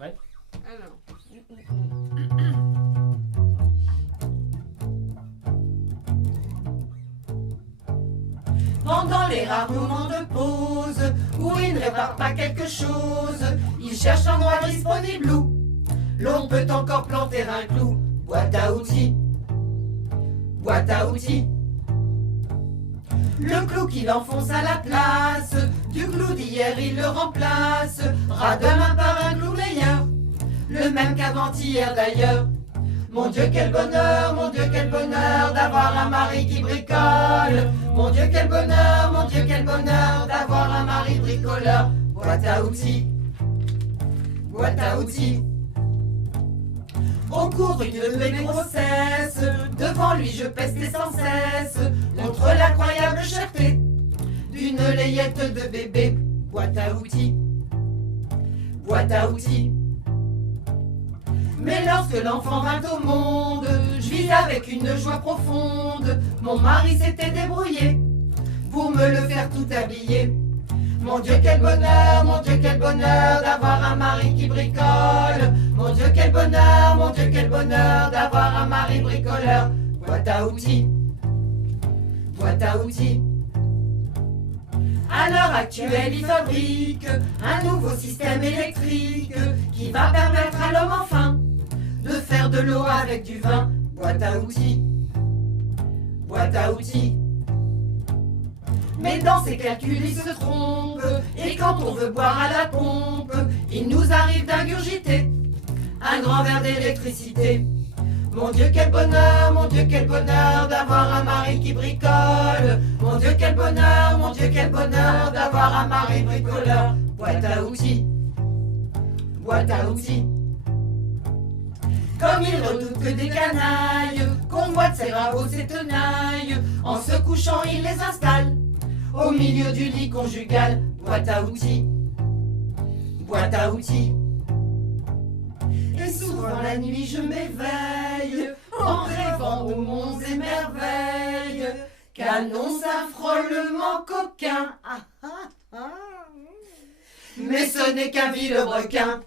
Ouais. Alors. Pendant les rares moments de pause où il ne répare pas quelque chose, il cherche l'endroit disponible où l'on peut encore planter un clou. Boîte à outils, boîte à outils. Le clou qu'il enfonce à la place du clou d'hier, il le remplace. Ras demain par un clou meilleur, le même qu'avant-hier d'ailleurs. Mon Dieu quel bonheur, mon Dieu quel bonheur d'avoir un mari qui bricole. Mon Dieu quel bonheur, mon Dieu quel bonheur d'avoir un mari bricoleur. Boîte à outils, boîte à outils. Au cours d'une de mes grossesses, devant lui je pestais sans cesse contre l'incroyable cherté d'une layette de bébé. Boîte à outils, boîte à outils. Mais lorsque l'enfant vint au monde, je vis avec une joie profonde. Mon mari s'était débrouillé pour me le faire tout habiller. Mon Dieu quel bonheur, mon Dieu quel bonheur d'avoir un mari qui bricole. Mon Dieu quel bonheur, mon Dieu quel bonheur d'avoir un mari bricoleur. Boîte à outils, boîte à outils. À l'heure actuelle, il fabrique un nouveau système électrique qui va permettre à l'homme enfin de faire de l'eau avec du vin. Boîte à outils, boîte à outils. Mais dans ses calculs, il se trompe, et quand on veut boire à la pompe, il nous arrive d'ingurgiter un grand verre d'électricité. Mon Dieu quel bonheur, mon Dieu quel bonheur d'avoir un mari qui bricole. Mon Dieu quel bonheur, mon Dieu quel bonheur d'avoir un mari bricoleur. Boîte à outils, boîte à outils. Comme il redoute que des canailles convoitent ses rabots, ses tenailles, en se couchant il les installe au milieu du lit conjugal. Boîte à outils, boîte à outils. Et souvent la nuit je m'éveille en rêvant aux monts et merveilles qu'annonce un frôlement coquin. Mais ce n'est qu'un vilebrequin.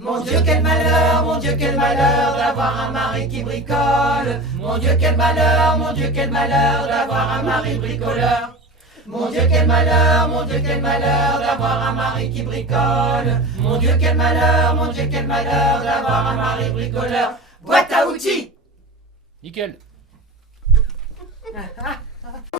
Mon Dieu quel malheur, mon Dieu quel malheur d'avoir un mari qui bricole. Mon Dieu quel malheur, mon Dieu quel malheur d'avoir un mari bricoleur. Mon Dieu quel malheur, mon Dieu quel malheur d'avoir un mari qui bricole. Mon Dieu quel malheur, mon Dieu quel malheur d'avoir un mari bricoleur. Boîte à outils. Nickel.